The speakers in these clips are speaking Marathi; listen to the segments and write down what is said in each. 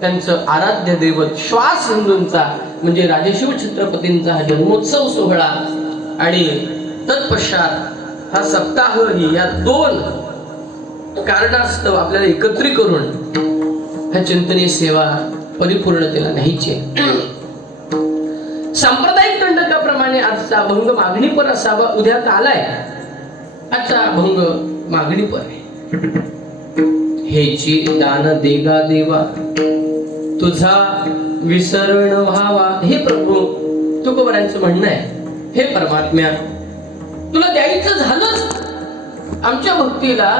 त्यांचं आराध्य दैवत श्वास हिंदूंचा म्हणजे राजशिव छत्रपतींचा हा जन्मोत्सव सोहळा आणि तत्पश्चात हा सप्ताह ही या दोन कारणास्तव आपल्याला एकत्रित करून ह्या चिंतनीय सेवा परिपूर्णतेला न्यायची आहे. सांप्रदायिक दंडकाप्रमाणे आजचा अभंग मागणीपर असावा. उद्या आलाय आजचा अभंग मागणीपर आहे. हेची दान देगा देवा तुझा विसरण व्हावा. हे प्रभू तुकोबरांचं म्हणणं आहे, हे परमात्म्या तुला द्यायचं झालंच, आमच्या भक्तीला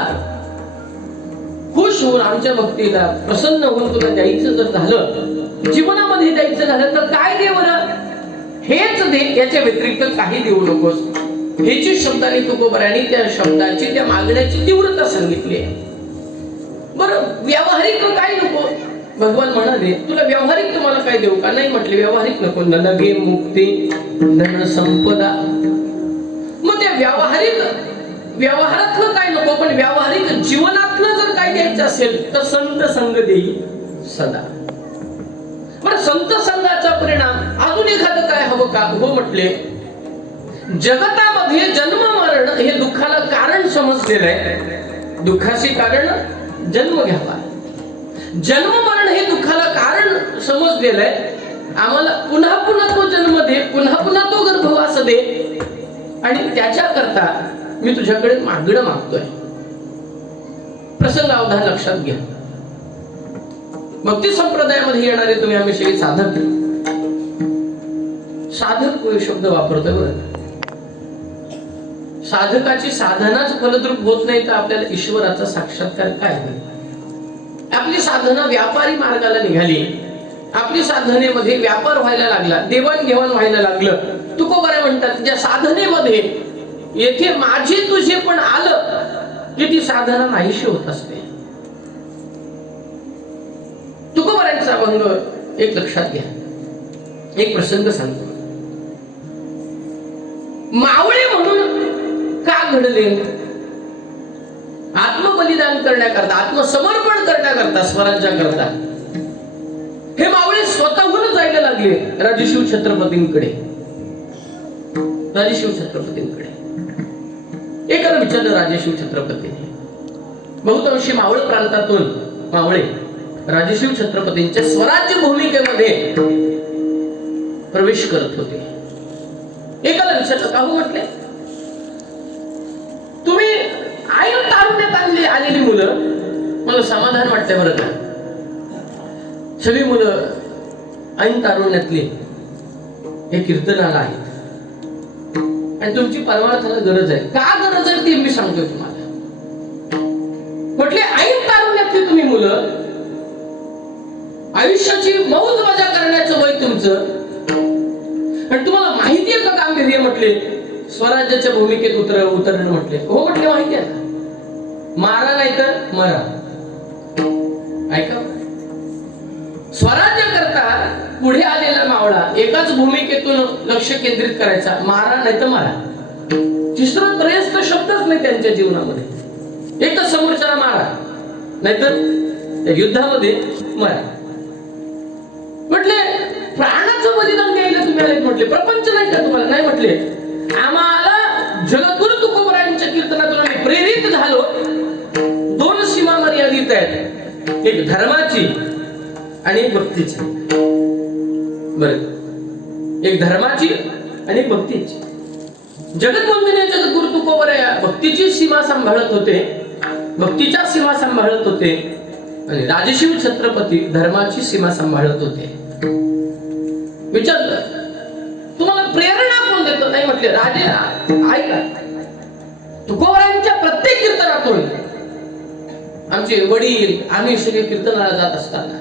खुश होऊन आमच्या भक्तीला प्रसन्न होऊन तुला द्यायचं जर झालं, जीवनामध्ये द्यायचं झालं तर काय दे बरं, हेच दे, याच्या व्यतिरिक्त काही देऊ नकोस. हेची शब्दाने तुकोबरांनी त्या शब्दाची त्या मागण्याची तीव्रता सांगितली आहे. बरं व्यावहारिक काय नको, भगवान म्हणाले तुला व्यावहारिक तुम्हाला काय देऊ का, नाही म्हटले व्यावहारिक नको, न लगे मुक्ती धन संपदा. मग त्या व्यवहारातलं काय नको, पण व्यावहारिक जीवनातलं जर काय द्यायचं असेल तर संत संग देई सदा. बरं संत संघाचा परिणाम अजून एखादं काय हवं का, हो म्हटले जगतामध्ये जन्म मरण हे दुःखाला कारण समजलेलं आहे. दुःखाचे कारण जन्म घ्यावा, जन्म मरण हे दुःखाला कारण समजलेलं आहे. आम्हाला पुन्हा पुन्हा तो जन्म दे, पुन्हा पुन्हा तो गर्भवास दे, आणि त्याच्या करता मी तुझ्याकडे मागणं मागतोय. प्रसंग अवधान लक्षात घ्या. भक्ती संप्रदायामध्ये येणारे तुम्ही आम्ही सगळे साधक शब्द वापरतोय बरं. साधकाची साधनाच फलद्रूप होत नाही तर आपल्याला ईश्वराचा साक्षात्कार काय होईल. आपली साधना व्यापारी मार्गाला निघाली, आपली साधनेमध्ये व्यापार व्हायला लागला, देवाणघेवाण व्हायला लागलं. तुकोबरे म्हणतात ज्या साधनेमध्ये येथे माझे तुझे पण आलं की ती साधना नाहीशी होत असते. तुकोबऱ्यांचा अभंग एक लक्षात घ्या. एक प्रसंग सांगतो. मावळे म्हणून का घडले, आत्मबलिदान करण्याकरता, आत्मसमर्पण करण्याकरता, स्वराज्याकरता हे मावळे स्वतःहून जायला लागले राजशिव छत्रपतींकडे. राजशिव छत्रपतींकडे एकाला विचारलं राजशिव छत्रपतींनी. बहुतांशी मावळ प्रांतातून मावळे राजशिव छत्रपतींच्या स्वराज्य भूमिकेमध्ये प्रवेश करत होते. एकाला विचारलं का हो, म्हटले तुम्ही ऐन तारुण्यात आलेली मुलं, मला समाधान वाटतंय बरं का. सगळी मुलं ऐन तारुण्यातली हे कीर्तनाला आहेत आणि तुमची परमार्थाला गरज आहे. का गरज आहे ते मी सांगतोय तुम्हाला. म्हटले ऐन तारुण्यातली तुम्ही मुलं, आयुष्याची मौज मजा करण्याचं वय तुमचं, आणि तुम्हाला माहिती आहे का गांभीर्य. म्हटले स्वराज्याच्या भूमिकेत उतरणं. म्हटले हो. म्हटले माहिती आहे का, मारा नाही तर मरा. ऐका, स्वराज्य करता पुढे आलेला मावळा एकाच भूमिकेतून लक्ष केंद्रित करायचा, मारा नाही तर मारा. तिसरा त्रयस्थ शब्दच नाही त्यांच्या जीवनामध्ये. एक तर समोरच्याला मारा, नाहीतर युद्धामध्ये मरा. म्हटले प्राणाचं बलिदान द्यायला तुम्ही आले. म्हटले प्रपंच नाही का तुम्हाला, नाही. म्हटले आम्हाला जगद्गुरु तुकोबरायांच्या कीर्तनातून आम्ही प्रेरित झालो. दोन सीमा मर्यादित आहेत, एक धर्माची आणि एक भक्तीची. बरं, एक धर्माची आणि एक भक्तीची. जगद्वंदनीय जगद्गुरु तुकोबराया भक्तीची सीमा सांभाळत होते, भक्तीच्या सीमा सांभाळत होते, आणि राजशिव छत्रपती धर्माची सीमा सांभाळत होते. विचारलं तुम्हाला प्रेरणा कोण देतो, नाही. म्हटले राजे ऐका, तुकोबरायांच्या प्रत्येक कीर्तनातून आमचे वडील आम्ही सगळे कीर्तनाला जात असताना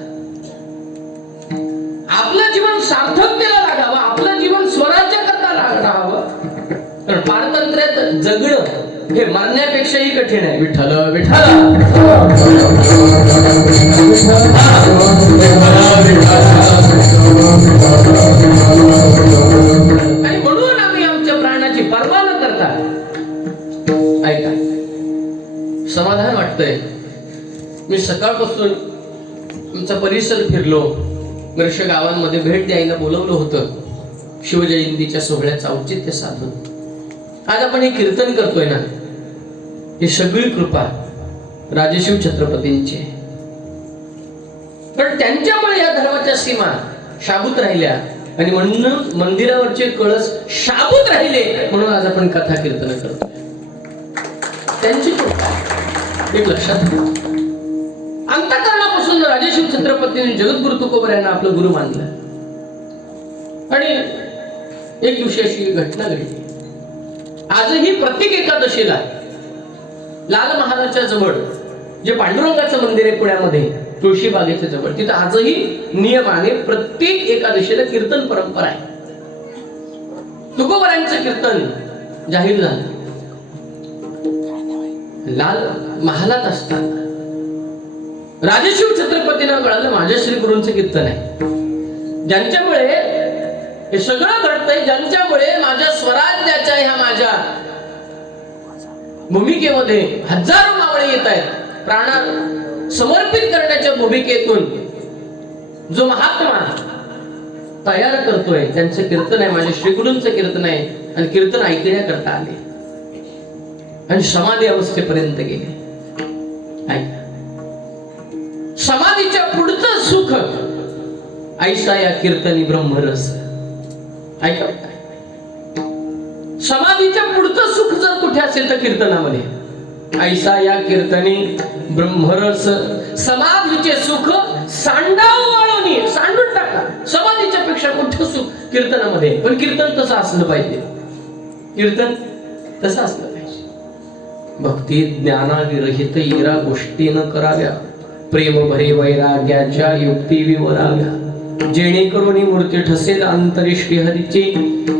आपलं जीवन सार्थकतेला लागावं, आपलं जीवन स्वराज्य करता लागावं. कारण पारतंत्र्यात जगणं हे मरण्यापेक्षाही कठीण आहे. विठ्ठल विठ्ठल आणि म्हणून आम्ही आमच्या प्राणाची पर्वा न करता, ऐका समाधान वाटतंय. मी सकाळपासून आमचा परिवार परिसर फिरलो, वर्ष गावांमध्ये भेट द्यायला बोलवलं होतं शिवजयंतीच्या सोहळ्याचं औचित्य साधून. आज आपण हे कीर्तन करतोय ना, ही सगळी कृपा राजशिव छत्रपतींची आहे. पण त्यांच्यामुळे या धर्माच्या सीमा शाबूत राहिल्या आणि म्हणून मंदिरावरचे कळस शाबूत राहिले, म्हणून आज आपण कथा कीर्तन करतो. त्यांची कृपा एक लक्षात घ्या. अंतःकरणापासून राजशिव छत्रपतींनी जगद्गुरु तुकोबर यांना आपलं गुरु मानलं. आणि एक दिवशी अशी घटना घडली. आजही प्रत्येक एकादशीला लाल महालाच्या जवळ जे पांडुरंगाचं मंदिर आहे पुण्यामध्ये, तुळशी बागेच्या जवळ, तिथं आजही नियमाने प्रत्येक एकादशीला कीर्तन परंपरा आहे. तुकोबरांचं कीर्तन जाहीर झालं. लाल महालात असताना राजशिव छत्रपतींना कळालं माझ्या श्री गुरूंचं कीर्तन आहे, ज्यांच्यामुळे हे सगळं घडतंय, ज्यांच्यामुळे माझ्या स्वराज्याच्या ह्या माझ्या भूमिकेमध्ये हजारो मावळे येत आहेत. प्राण समर्पित करण्याच्या भूमिकेतून जो महात्मा तयार करतोय त्यांचं कीर्तन आहे, माझ्या श्रीगुरूंचं कीर्तन आहे. आणि कीर्तन ऐकण्याकरता आले आणि समाधी अवस्थेपर्यंत गेले. ऐका, समाधीच्या पुढचं सुख ऐसा या कीर्तनी ब्रह्मरस. ऐका, समाधीच्या पुढचं सुख जर कुठे असेल तर कीर्तनामध्ये. ऐसा या कीर्तनी ब्रह्मरस. समाधीचे सुख सांडावून सांडून टाका. समाधीच्या पेक्षा मोठं सुख कीर्तनामध्ये. पण कीर्तन तसं असलं पाहिजे. कीर्तन तसं असलं पाहिजे. भक्ती ज्ञानाविरहित इरा गोष्टी न कराव्या, प्रेम भरे वैराग्याच्या युक्ती विवराव्या, जेणेकरून मूर्ती ठसेल अंतरी श्रीहरीची,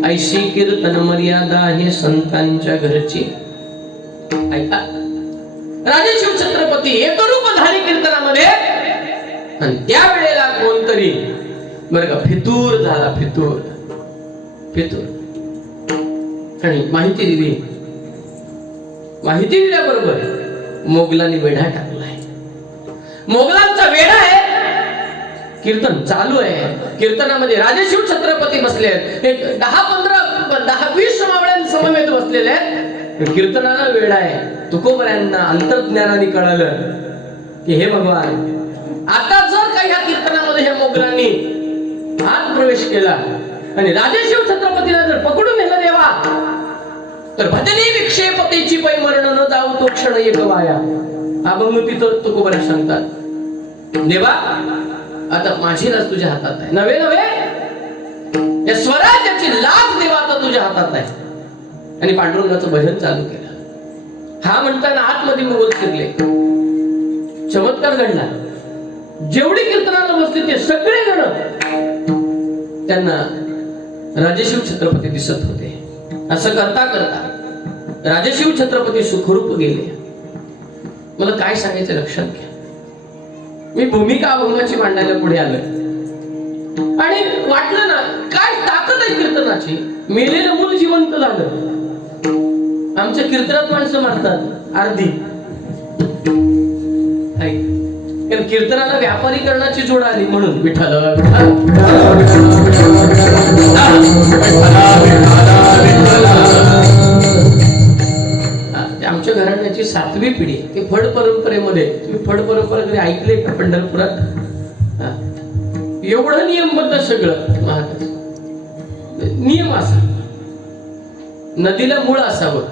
ऐशी कीर्तन मर्यादा हे संतांच्या घरची. ऐका, राजशिव छत्रपती एकरूपधारी कीर्तनामध्ये, आणि त्यावेळेला कोणतरी बरं का फितूर झाला. फितूर आणि माहिती दिली. माहिती दिल्याबरोबर मोगलांनी वेढा टाकलाय. मोगलांचा वेढा आहे. कीर्तन चालू आहे. कीर्तनामध्ये राजशिव छत्रपती बसले आहेत. एक 10-15-20 मावळ्यांसमवेत बसलेले आहेत. कीर्तनाला वेढा आहे. तुकोबऱ्यांना अंतर्ज्ञानाने कळालं की हे भगवान, आता जर काही ह्या कीर्तनामध्ये ह्या मोगलांनी हात प्रवेश केला आणि राजशिव छत्रपतीला जर पकडून नेलं देवा, तर भजनी विक्षेपतेची पै मरण न जाऊ तो क्षण एक वाया. अभंग तिथं तुकोबऱ्या सांगतात, देवा आता माझी लाज तुझ्या हातात आहे. नव्हे या स्वराज्याची लाज देवा आता तुझ्या हातात आहे. आणि पांडुरंगाचं भजन चालू केलं. हा म्हणताना आतमध्ये मुघल शिरले. चमत्कार घडला. जेवढे कीर्तनाला बसले ते सगळे जण त्यांना राजशिव छत्रपती दिसत होते. असं करता करता राजशिव छत्रपती सुखरूप गेले. मला काय सांगायचं लक्षात घ्या. मी भूमिका अभंगाची मांडायला पुढे आलोय आणि वाटलं ना काय ताकद आहे कीर्तनाची. मेलेलं मूल जिवंत झालं. आमच्या कीर्तनात माणसं मारतात अर्धी. कीर्तनाला व्यापारीकरणाची जोड आली म्हणून विठ्ठल आमच्या घराण्याची 7वी पिढी. ते फड परंपरेमध्ये, तुम्ही फड परंपरा कधी ऐकले का पंढरपुरात? एवढं नियमबद्ध सगळं महाराज. नियम असा, नदीला मूळ असावं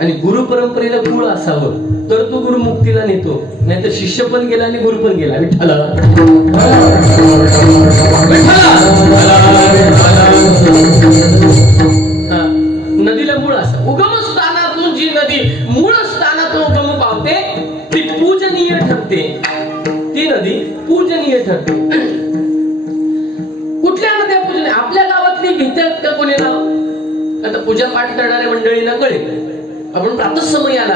आणि गुरु परंपरेला मूळ असावं, तर तो गुरु मुक्तीला नेतो. नाहीतर शिष्य पण गेला आणि गुरु पण गेला. विठ्ठला नदीला मूळ असा. उगम स्थानातून जी नदी मूळ स्थानातून उगम पावते ती पूजनीय ठरते. ती नदी पूजनीय ठरते. कुठल्या नद्या पूजनीय? आपल्या गावातली घेतात का कोणी नाव? आता पूजा पाठ करणाऱ्या मंडळींना कळेल. आपण प्रातः समयाला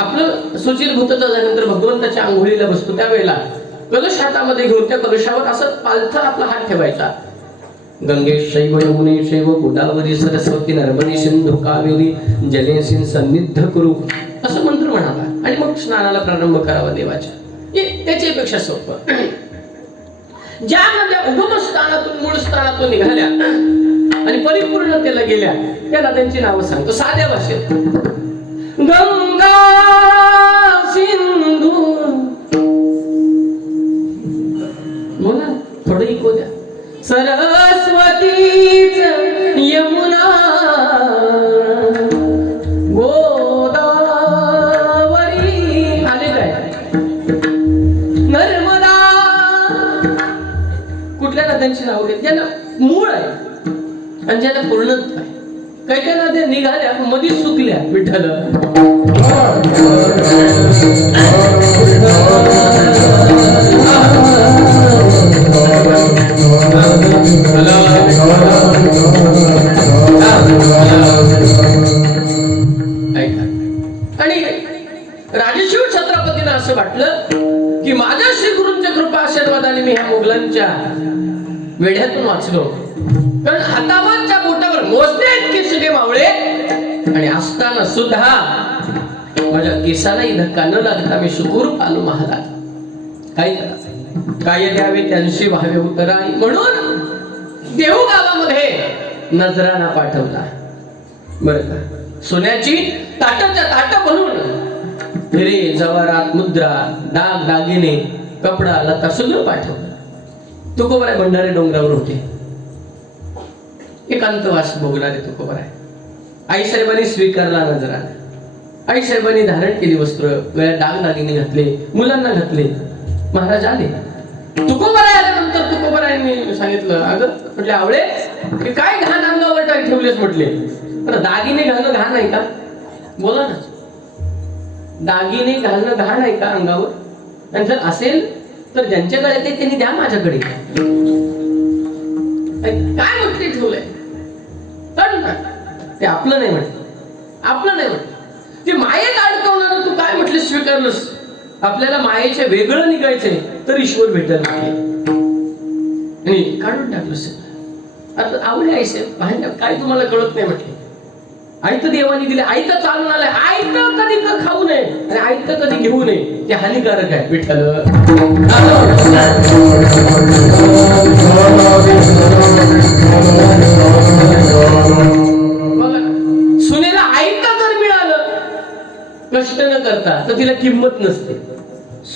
आपलं सुचिल भूतता झाल्यानंतर भगवंताच्या आंघोळीला बसतो त्यावेळेला कलश हातामध्ये घेऊन त्या कलशावर असं पालथा आपला हात ठेवायचा. गंगे शैव यमुने शैव गोदावरी सरस्वती नर्मदे सिंधू कावेरी जलेसिन सन्निध करू असं मंत्र म्हणाला आणि मग स्नानाला प्रारंभ करावा देवाच्या. त्याच्यापेक्षा सोपं. ज्या नद्या उगमस्थानातून मूळ स्थानातून निघाल्या आणि परिपूर्णतेला गेल्या त्या नद्यांची नावं सांगतो साध्या भाषेत. गंगा, सिंधू, बोला थोडं इको द्या. सरस्वतीच, यमुना, गोदावरी, आले काय? नर्मदा. कुठल्या नद्यांची नाव घेत ज्यांना मूळ आहे आणि ज्यांना पूर्णत्व आहे. काही काही नद्या निघाल्या मधीच सुकल्या. विठ्ठल आणि राजशिव छत्रपतींना असं वाटलं की माझ्या श्री गुरूंच्या कृपा आशीर्वादाने मी ह्या मुघलांच्या वेढ्यातून वाचलो. कारण हातावरच्या बोटावर मोजणे इतके सगळे मावळे आणि असताना सुद्धा माझ्या केसालाही धक्का न लागता मी सुखरूप आलो महाराज. काय करायचं? काय द्यावे त्यांशी व्हावे उतराई म्हणून देहू गावामध्ये नजराणा पाठवला. बरं का? सोन्याची ताटाच्या ताट भरून हिरे, जवारात, मुद्रा, दाग दागिने, कपडा लता सगळं पाठवलं. तुकोबाराय भंडारे डोंगरावर होते. एकांतवास भोगणारे तुकोबाराय. आईसाहेबांनी स्वीकारला नजराणा. आईसाहेबांनी धारण केली वस्त्र, गळ्यात दाग दागिने घातले, मुलांना घातले. महाराज आले. तुकोबाराय आल्यानंतर तुकोबारायांनी सांगितलं, अगं म्हटले आवळे की काय घाण अंगावर टाक ठेवलेस म्हटले. तर दागिने घालणं घाण आहे का? बोला ना. दागिने घालणं घाण आहे का अंगावर? आणि जर असेल तर ज्यांच्या गळ्यात आहे त्यांनी द्या माझ्याकडे. काय म्हटले ठेवलंय? ते आपलं नाही म्हटलं. आपलं नाही म्हटलं. ते मायेत अडकवणार तू काय म्हटलं स्वीकारलंस. आपल्याला मायेच्या वेगळं निघायचंय तर ईश्वर भेटेल आणि काढून टाकलं सगळं. आता आवडले आईसे भांड्यात काय तुम्हाला कळत नाही म्हटले. आयत देवानी दिले, आयत चालून आलाय. आयत कधी खाऊ नये आणि आयत कधी घेऊ नये. ते हानिकारक आहे. विठ्ठल बघा, सुनेला आयत जर मिळालं कष्ट न करता तर तिला किंमत नसते.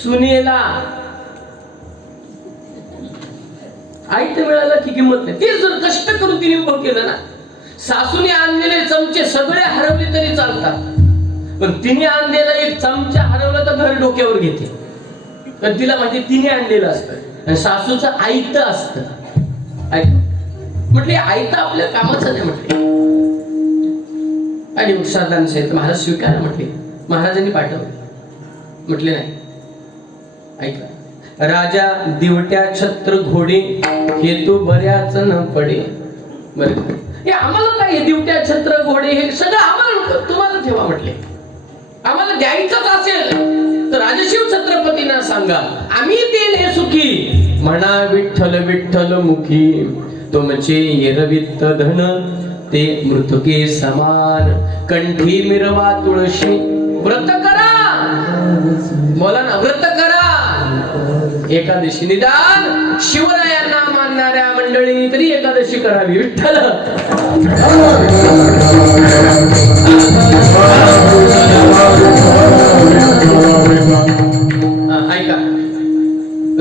सुनेला आयत मिळालं की किंमत नाही. ते जर कष्ट करून तिने उभं केलं ना. सासूने आणलेले चमचे सगळे हरवले तरी चालतात, पण तिने आणलेला एक चमचा हरवला तर घर डोक्यावर घेते. पण तिला माहिती तिने आणलेलं असतं आणि सासूचं आयत असतं. म्हटले आयत आपल्या कामाचं नाही म्हटले. आणि वृक्षादान साहित्य महाराज स्वीकार म्हटले. महाराजांनी पाठवले. म्हटले नाही. ऐका, राजा दिवट्या छत्र घोडे हे तू बऱ्याच न पडे. बरं, हे आम्हाला काय दिवट्या छत्र घोडे हे सगळं आम्हाला तुम्हाला ठेवा म्हटले. आम्हाला द्यायचंच असेल तर राजशिव छत्रपतींना सांगा, आम्ही देणे सुखी. म्हणा विठ्ठल विठ्ठल मुखी, तुमचे येरवित धन ते मृतके समान. कंठी मिरवा तुळशी, व्रत करा. बोला ना, व्रत करा. एकादशी निदान शिवरायांना मानणाऱ्या मंडळी तरी एकादशी करावी. विठ्ठल ऐका,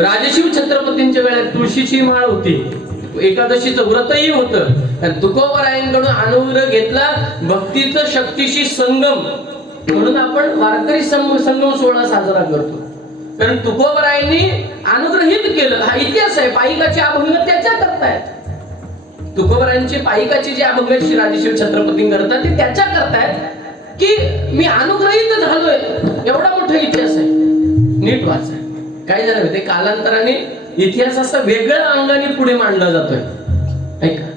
राजशिव छत्रपतींच्या वेळेत तुळशीची माळ होती, एकादशीचं व्रतही होतं. आणि तुकोबारायांकडून अनुग्रह घेतला. भक्तीचं शक्तीशी संगम म्हणून आपण वारकरी संगम सोहळा साजरा करतो. कारण तुकोबारायांनी अनुग्रहित केलं. हा इतिहास आहे. पायिकाचे अभंग त्याच्या करतायत. तुकोबारायांची पायिकाची जे अभंग श्री राजशिव छत्रपती करतात ते त्याच्या करतायत की मी अनुग्रहित झालोय. एवढा मोठा इतिहास आहे. नीट वाचा. काय झालं ते कालांतराने इतिहास असा वेगळ्या अंगाने पुढे मांडला जातोय. ऐका,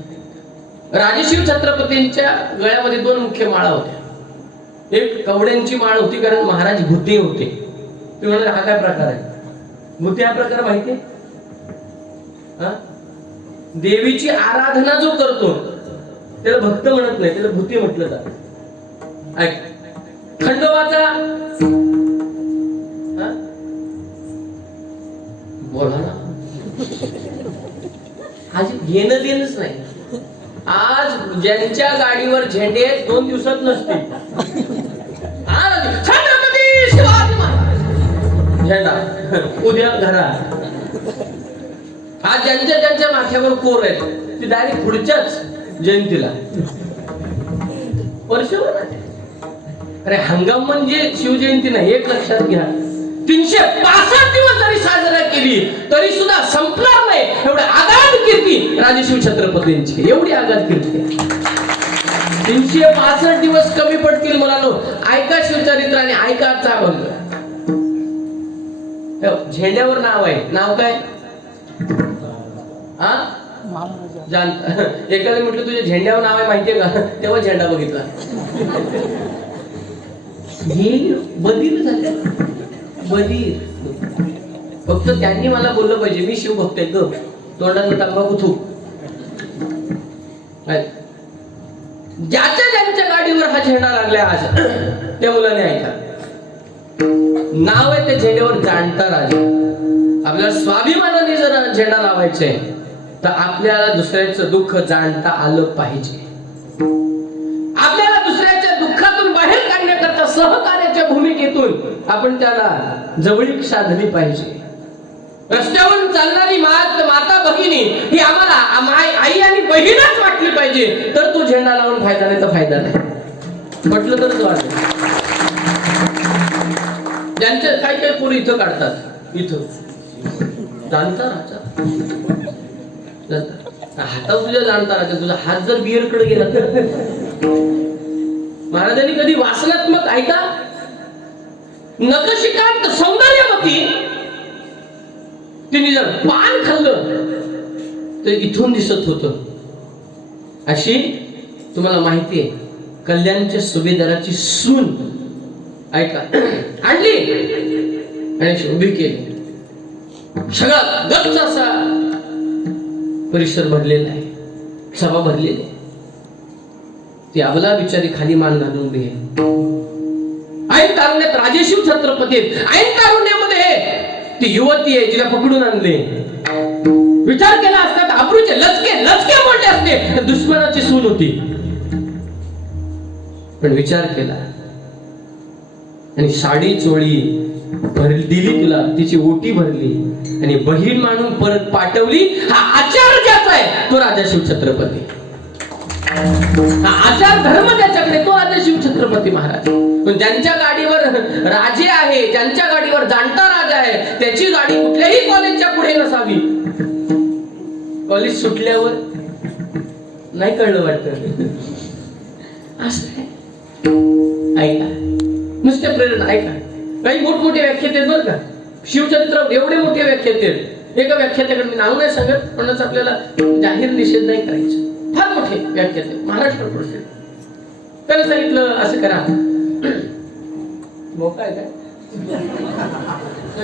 राजशिव छत्रपतींच्या गळ्यामध्ये दोन मुख्य माळा होत्या. एक कवड्यांची माळ होती, कारण महाराज भूते होते. तुम्ही म्हणाले हा काय प्रकार आहे? भूते हा प्रकार माहिती? देवीची आराधना जो करतो त्याला भक्त म्हणत नाही, त्याला भूते म्हटलं जातं. ऐक, खंडोबाचा बोला ना, आज घेणं देणंच नाही. आज ज्यांच्या गाडीवर झेंडे 2 दिवसात नसतील, छत्रपती शिवाजी महाराज झेंडा, उद्या घरात. आज ज्यांच्या माथ्यावर कोर आहेत ती डायरेक्ट पुढच्याच जयंतीला वर्षभर. अरे हंगाम म्हणजे शिवजयंती नाही, एक लक्षात घ्या. 365 दिवस जरी साजरा केली तरी सुद्धा संपणार नाही एवढी आगाध कीर्ती राजशिव छत्रपतींची, एवढी आगाध कीर्ती. 365 दिवस कमी पडतील मुलांनो. ऐका शिवचरित्र आणि ऐका आजचा अभंग. झेंड्यावर नाव आहे. नाव काय? एकाने म्हटलं तुझ्या झेंड्यावर नाव आहे माहितीये का? तेव्हा झेंडा बघितला. बधीर झाले, बधीर. फक्त त्यांनी मला बोललं पाहिजे मी शिवभक्त आहे ग, तोंडात तंबाखू थूक. ज्याच्या ज्यांच्या गाडीवर हा झेंडा लागलाय आज त्या मुलाने ऐका. नाव आहे त्या झेंड्यावर जाणता राजा. आपल्याला स्वाभिमानाने जर झेंडा लावायचा आहे तर आपल्याला दुसऱ्याचं दुःख जाणता आलं पाहिजे. आपल्याला दुसऱ्याच्या दुःखातून बाहेर काढण्याकरता सहकार्याच्या भूमिकेतून आपण त्याला जवळीक साधली पाहिजे. रस्त्यावरून चालणारी माता भगिनी ही आम्हाला आई आणि बहीणच वाटली पाहिजे. तर तो झेंडा लावून फायदा नाही तर फायदा नाही. म्हटलं तरच वाटत. ज्यांच्या काही पोरी इथं काढतात, इथं जाणता राजा, हातावर तुझ्या जाणता राजा, तुझा हात जर बियर कडे गेला तर. महाराजांनी कधी वासनात्मक ऐका, नखशिकांत सौंदर्यवती तिने जर पान खाल्लं तर इथून दिसत होत. अशी तुम्हाला माहिती आहे कल्याणच्या सुभेदाराची सून ऐका आणली आणि उभी केली. सगळा गच्च असा परिसर भरलेला आहे, सभा भरलेली आहे. ती अबला बिचारी खाली मान घालून उभी आहे. ऐन तारुण्यात राजेशिव छत्रपती, ऐन तारुण्यामध्ये ती युवती आहे जिला पकडून आणले. विचार केला असता तर अब्रूचे लचके मोडले असते, दुश्मनाची सून होती. पण विचार केला आणि साडी चोळी दिली तुला, तिची ओटी भरली आणि बहीण मानून परत पाठवली. हा आचार ज्याचा आहे तो राजाशिव छत्रपती. हा आचार धर्म ज्याच्याकडे तो राजाशिव छत्रपती महाराज. पण ज्यांच्या गाडीवर राजे आहे, ज्यांच्या गाडीवर जाणता राजा आहे, त्याची गाडी कुठल्याही कॉलेजच्या पुढे नसावी. कॉलेज सुटल्यावर नाही कळलं वाटत असं ऐका. नुसते प्रेरणा ऐका. काही मोठमोठे व्याख्याते आहेत बरं का शिवचरित्रावर, एवढे मोठे व्याख्याते आहेत. एका व्याख्यात्याकडे मी नाव नाही सांगत, पण आपल्याला जाहीर निषेध नाही करायचं. फार मोठे व्याख्याते महाराष्ट्र प्रसिद्ध. त्याला सांगितलं असं करा. भोका आहे काय?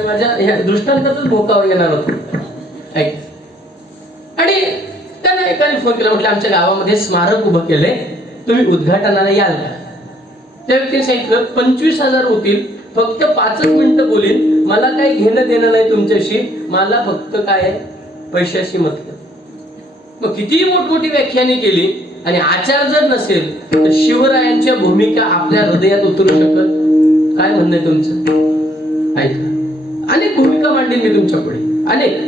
माझ्या ह्या दृष्टांतातच भोकावर येणार होतो. ऐक. आणि त्याने एकाने फोन केला, म्हटलं आमच्या गावामध्ये स्मारक उभं केलंय, तुम्ही उद्घाटनाला याल का? त्या व्यक्तीने सांगितलं 25,000 होतील, फक्त 5 मिनिटं बोलीन, मला काही घेणं देणं नाही तुमच्याशी, मला फक्त काय पैशाशी मतलब. मग कितीही मोठमोठी व्याख्याने केली आणि आचार जर नसेल तर शिवरायांच्या भूमिका आपल्या हृदयात उतरू शकत. काय म्हणणं आहे तुमचं? ऐका. अनेक भूमिका मांडीन मी तुमच्या पुढे, अनेक.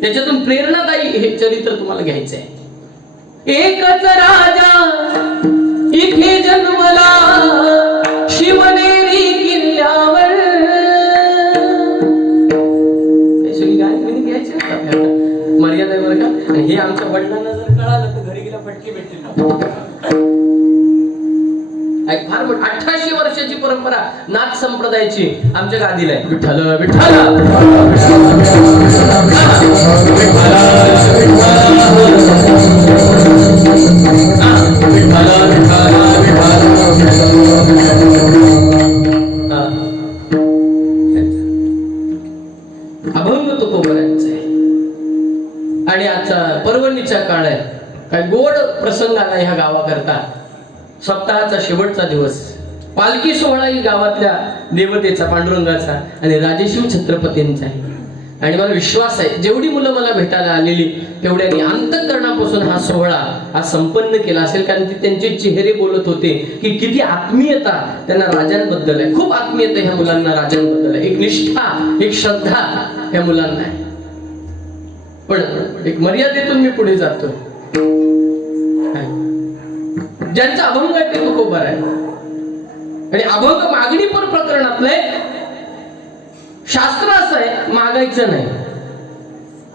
त्याच्यातून प्रेरणादायी हे चरित्र तुम्हाला घ्यायचं आहे. एकच राजा इथे जन्मला शिवनेरी किल्ल्यावर. सगळी गाणी घ्यायची मर्यादा आहे बरं का. आणि हे आमच्या वडिलांना जर कळालं तर घरी गेला फटके भेटतील. फार 1800 वर्षाची परंपरा नाथ संप्रदायाची आमच्या गादीला आहे. विठ्ठल विठ्ठल अभंग तुकोबऱ्यांचा आहे. आणि आता पर्वणीचा काळ आहे. काय गोड प्रसंग आला ह्या गावाकरता. सप्ताहाचा शेवटचा दिवस, पालखी सोहळा ही गावातल्या देवतेचा पांडुरंगाचा आणि राजेशिव छत्रपतींचा आहे. आणि मला विश्वास आहे जेवढी मुलं मला भेटायला आलेली तेवढ्यांनी अंतःकरणापासून हा सोहळा हा संपन्न केला असेल, कारण की त्यांचे चेहरे बोलत होते की किती आत्मीयता त्यांना राजांबद्दल आहे. खूप आत्मीयता ह्या मुलांना राजांबद्दल आहे, एक निष्ठा, एक श्रद्धा ह्या मुलांना आहे. पण एक मर्यादेतून मी पुढे जातोय. ज्यांचा अभंग आहे ते तुकोबर आहे. आणि अभंग मागणी पण प्रकरणातलंय. शास्त्र असं आहे, मागायचं नाही.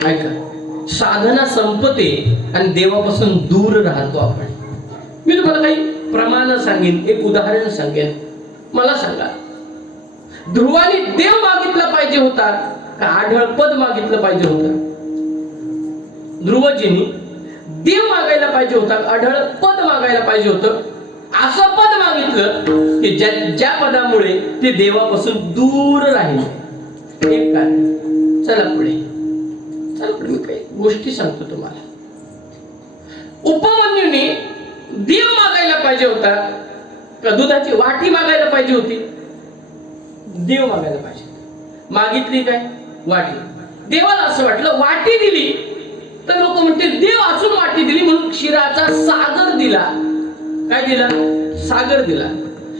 ऐका, साधना संपते आणि देवापासून दूर राहतो आपण. मी तुम्हाला काही प्रमाण सांगेन, एक उदाहरण सांगेन. मला सांगा, ध्रुवाने देव मागितला पाहिजे होता का आढळ पद मागितलं पाहिजे होतं? ध्रुवजींनी देव मागायला पाहिजे होता, आढळ पद मागायला पाहिजे होतं. असं पद मागितलं की ज्या पदामुळे ते देवापासून दूर राहिले. एक कारण. चला पुढे मी काही गोष्टी सांगतो तुम्हाला. उपमन्यूने देव मागायला पाहिजे होता का दुधाची वाटी मागायला पाहिजे होती? देव मागायला पाहिजे. मागितली काय? वाटी. देवाला असं वाटलं वाटी दिली तर लोक म्हणते देव असून वाटी दिली म्हणून क्षीराचा सागर दिला. काय दिला? सागर दिला.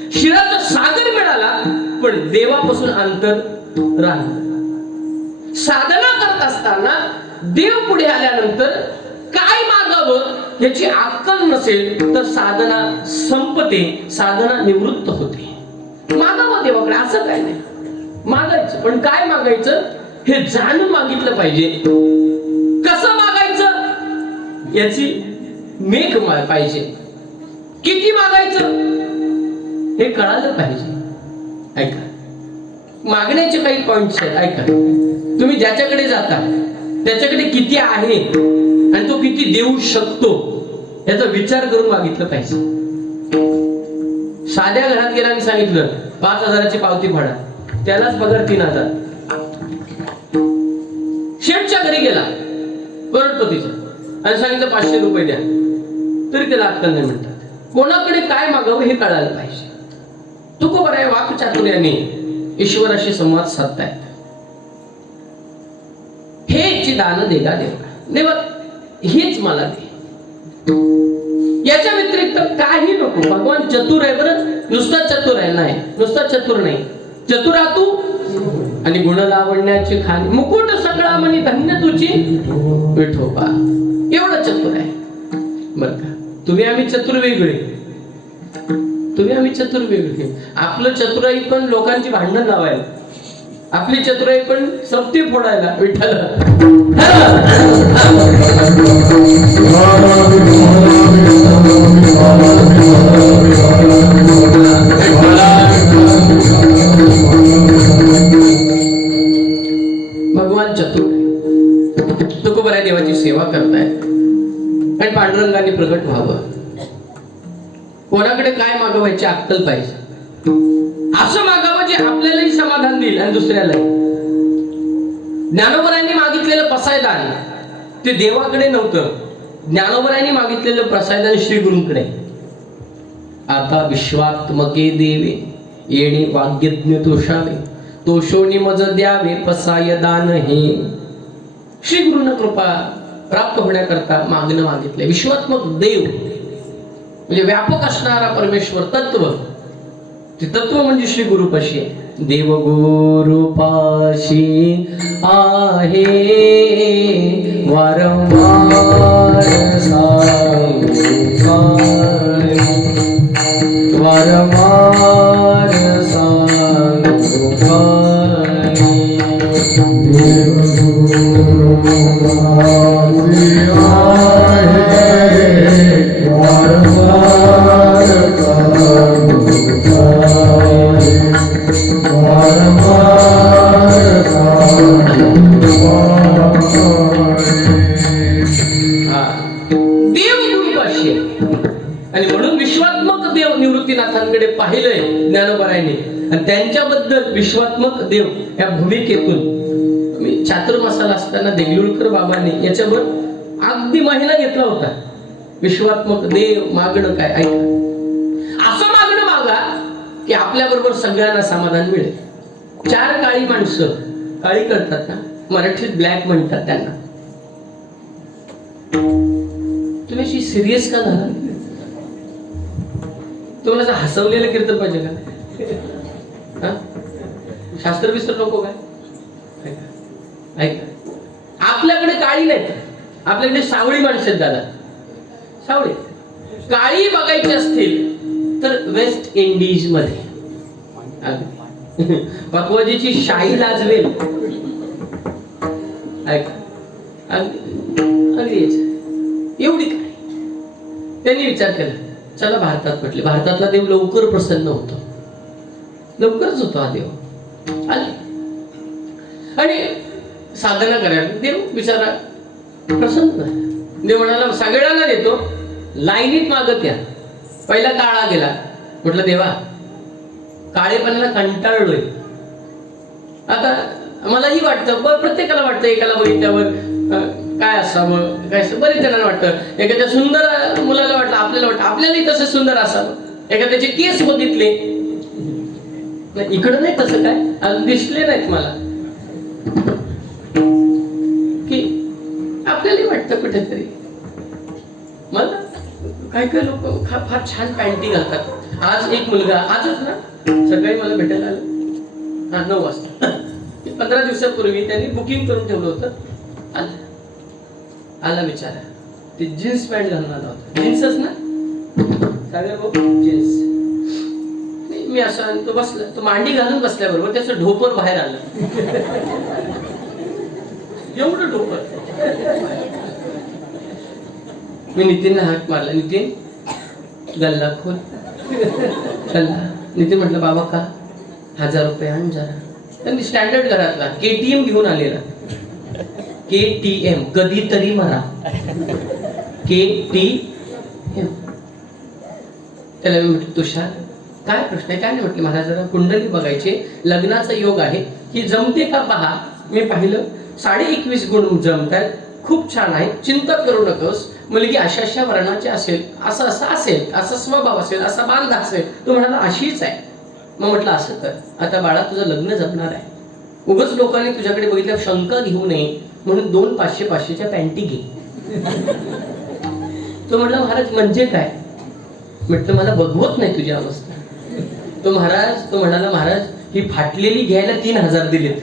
क्षीराचा सागर मिळाला पण देवापासून अंतर राहिलं. साधना करत असताना देव पुढे आल्यानंतर काय मागावं याची अक्कल नसेल तर साधना संपते, साधना निवृत्त होते. मागावं देवाकडे असं काय नाही, मागायचं. पण काय मागायचं हे जाणून मागितलं पाहिजे. कसं मागायचं याची मेघ पाहिजे. किती मागायचं हे कळालं पाहिजे. ऐका, मागण्याचे काही पॉइंट्स आहेत. ऐका, तुम्ही ज्याच्याकडे जाता त्याच्याकडे किती आहे आणि तो किती देऊ शकतो याचा विचार करून मागितलं पाहिजे. साध्या घरात गेला आणि सांगितलं 5,000ची पावती फाडा, त्यालाच पगार 3,000. शेठच्या घरी गेला करोडपतीच्या आणि सांगितलं 500 रुपये द्या, तरी त्याला अक्कल नाही म्हणतात. कोणाकडे काय मागावं हे कळायला पाहिजे. तुकोबराय वाक्चातुर्याने ईश्वराशी संवाद साधतायत. हेची दान देगा देवा, हेच मला दे, याच्या व्यतिरिक्त काही नको. भगवान चतुर आहे बरं, नुसता चतुर आहे नाही, नुसता चतुर नाही. चतुरातू आणि गुण लावण्याची खाणी, मुकुट सगळा म्हणी धन्य तुझी विठोबा, एवढं चतुर आहे बरं का. तुम्ही आम्ही चतुर वेगळे, तुम्ही आम्ही चतुर वेगळे. आपलं चतुराई पण लोकांची भांडण लावायला, आपली चतुराई पण सप्ती फोडायला. विठ्ठल भगवान चतुर आहे. तुकोबराय देवाची सेवा करताय आणि पांडुरंगाने प्रगट व्हावं. कोणाकडे काय मागवायची अक्कल पाहिजे. असं मागावं जे आपल्यालाही समाधान देईल आणि दुसऱ्यालाही. ज्ञानोबरायांनी मागितलेलं प्रसायदान ते देवाकडे नव्हतं, ज्ञानोबरायांनी मागितलेलं प्रसायदान श्री गुरूंकडे. आता विश्वात्मके देवे येणे वाग्यज्ञ तोषावे, तोषोनी मज द्यावे प्रसायदान हे. श्री गुरूंना कृपा प्राप्त होण्याकरता मागणं मागितलंय. विश्वात्मक देव म्हणजे व्यापक असणारा परमेश्वर तत्व, ते तत्व म्हणजे श्री गुरुपाशी आहे. देव गुरुपाशी आहे वारंवार सांगू काय, वारंवार सांगू काय. देव गुरुपाशी आहे वारंवार सांगू काय, वारंवार सांगू काय. देव गुरुपाशी आहे आणि म्हणून विश्वात्मक देव निवृत्तीनाथांकडे पाहिलंय ज्ञानोबरायांनी आणि त्यांच्याबद्दल विश्वात्मक देव या भूमिकेतून मी चातुर्मासाला असताना देगलूरकर बाबांनी याच्यावर अगदी महिना घेतला होता. विश्वात्मक देव मागणं काय. ऐका, असं मागणं मागा की आपल्या बरोबर सगळ्यांना समाधान मिळेल. 4 काळी माणसं, काळी करतात ना, मराठीत ब्लॅक म्हणतात त्यांना. तुम्ही अशी सिरियस का झाला? तुम्हाला असं हसवलेलं कीर्तन पाहिजे का? शास्त्र बिस्त्र नको काय? ऐका, आपल्याकडे काळी नाहीत, आपल्याकडे सावळी माणसं आहेत दादा. सावळी काळी बघायची असतील तर वेस्ट इंडिज मध्ये पकवाजीची शाही लाजवेल. ऐका, एवढी काय. त्यांनी विचार केला, चला भारतात म्हटले. भारतातला देव लवकर प्रसन्न होतो, लवकरच होतो हा देव. आले आणि साधना करायला देव बिचारा प्रसन्न झाला. देव म्हणाला सगळ्यांना देतो, लाईनीत मागत या. पहिला काळा गेला, म्हटलं देवा काळेपणाला कंटाळलोय. आता मलाही वाटतं, प्रत्येकाला वाटतं, एकाला बघितल्यावर काय असावं, काय बरेच जणांना वाटतं. एखाद्या सुंदर मुलाला वाटलं, आपल्याला वाटतं आपल्यालाही तसं सुंदर असावं. एखाद्याचे केस बघितले, इकडं नाही तसं काय, अजून दिसले नाहीत मला, की आपल्यालाही वाटतं कुठेतरी. मला काही काही लोक फार छान पॅन्टी घालतात. आज एक मुलगा, आजच ना सकाळी मला भेटायला आला, 9 वाजता. 15 दिवसापूर्वी त्यांनी बुकिंग करून ठेवलं होतं. आला बिचारा, ते जीन्स पॅन्ट घालून आला होता. जीन्सच ना काय भाऊ, जीन्स. मी असं, आणि तो बसला, तो मांडी घालून बसल्याबरोबर त्याचं ढोपर बाहेर आलं. एवढं ढोपर. मी नितीनला हाक मारला, नितीन गल्ला खोल. गल्ला. नितीन म्हटलं बाबा का? 1000 रुपये आण जरा. त्यांनी स्टँडर्ड घरातला KTM घेऊन आलेला. KTM, कधीतरी मरा. KTM. त्याला मी म्हटलं तुषार काय प्रश्न आहे? काय नाही म्हटलं, मला जरा कुंडली बघायची, लग्नाचा योग आहे, ही जमते का पहा. मी पाहिलं 21.5 गुण जमतात, खूप छान आहे, चिंता करू नकोस. मुलगी अशा अशा वर्णाची असेल, असं असं असेल, असा स्वभाव असेल, असा बांध असेल. तो म्हणाला अशीच आहे. मग म्हटलं असं कर, आता बाळा तुझं लग्न जमणार आहे, उगाच लोकांनी तुझ्याकडे बघितल्यावर शंका घेऊ नये म्हणून 2 500-500च्या पॅन्टी घे. तो म्हटला महाराज म्हणजे काय? म्हटलं मला बघवत नाही तुझी अवस्था. तो म्हणाला महाराज ही फाटलेली घ्यायला 3000 दिलेत.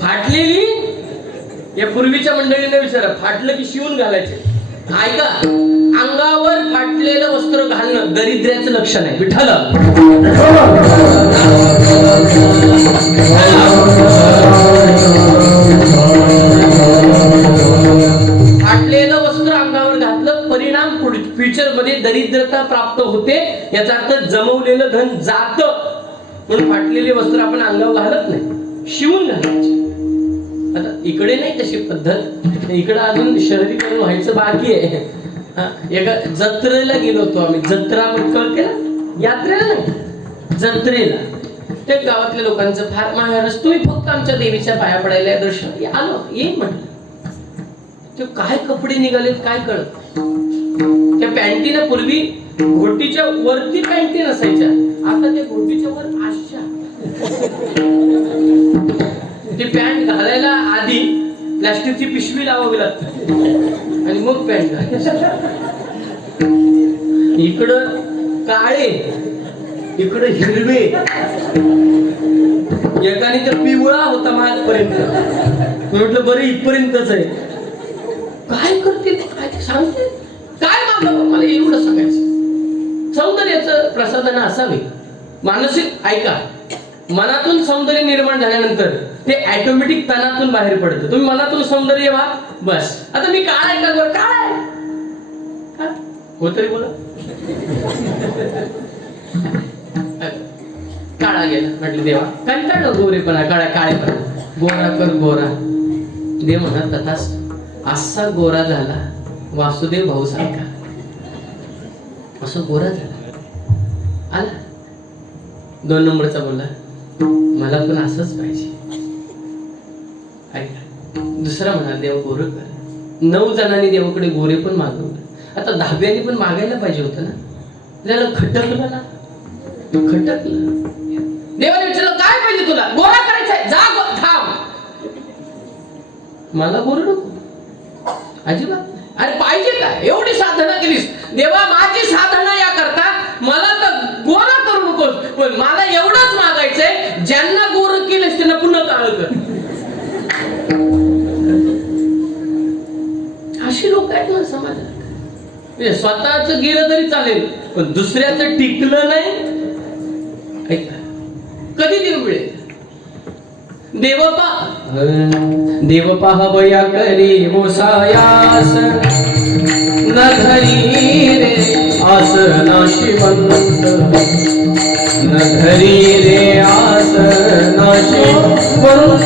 फाटलेली? या पूर्वीच्या मंडळीने विचारा, फाटलं की शिवून घालायचे. ऐका, अंगावर फाटलेलं वस्त्र घालणं दरिद्र्याचं लक्षण आहे. विठ्ठल फाटलेलं वस्त्र अंगावर घातलं, परिणाम फ्युचर मध्ये दरिद्रता प्राप्त होते. याचा अर्थ जमवलेलं धन जात. म्हणून फाटलेले वस्त्र आपण अंगावर घालत नाही, शिवून घालायचे. आता इकडे नाही तशी पद्धत, इकडे अजून शहरीकरण व्हायचं बाकी आहे. एका जत्रेला गेलो होतो आम्ही. जत्रा कळते ना, यात्रेला नाही, जत्रेला. त्या गावातल्या लोकांचं फार, महाराज तुम्ही फक्त आमच्या देवीच्या पाया पडायला दर्शन आलो, येईन म्हटलं. ते काय कपडे निघालेत काय कळत. त्या पॅन्टीना पूर्वी घोटीच्या वरती पॅन्टी नसायच्या, आता त्या घोटीच्या वर आशा. ती पॅन्ट घालायला आधी प्लास्टिकची पिशवी लावावी लागते आणि मग पॅन्ट घालायची. इकडं काळे, इकडं हिरवे, एकाने तर पिवळा होता मागपर्यंत. म्हटलं बरं इथपर्यंतच आहे. काय करते काय सांगते, काय मागं मला एवढं सांगायचं. सौंदर्याचं प्रसाधन असावे मानसिक. ऐका, मनातून सौंदर्य निर्माण झाल्यानंतर ते ऑटोमॅटिक तनातून बाहेर पडतं. तुम्ही मनातून सौंदर्य व्हा बस. आता मी काळ आहे का बरं? काय हो तरी बोला. काळा गेला, म्हटलं देवा कंटाळलो गोरेपणा, काळेपणा, गोरा कर गोरा. देव म्हणत तथाच. असा गोरा झाला वासुदेव भाऊ सारखा, असं गोरा झाला. आला 2 नंबरचा बोलला, मला पण असंच पाहिजे. ऐका, दुसरा म्हणाला देव गोरं कर. 9 जणांनी देवाकडे गोरे पण मागवलं. आता 10व्याने पण मागायला पाहिजे होतं ना. त्याला खटकलं ना, खटकलं. देवाने विचारलं काय पाहिजे तुला? गोरा करायचा. जा थांब. मला गोर नको अजिबात नाही. अरे पाहिजे काय एवढी साधना केलीस देवा माझी साधना या करता मला तर गोरा करू नकोस पण मला एवढंच मागायचंय ज्यांना गोर केलेस त्यांना पुन्हा काळ कर. अशी लोक आहेत ना समाजात. म्हणजे स्वतःच गेलं तरी चालेल पण दुसऱ्याचं टिकलं नाही ऐका कधी देव मिळेल. देव पाहवया करी मोसायास न धरी रे आस नाशिवंत न धरी रे आस नाशिवंत.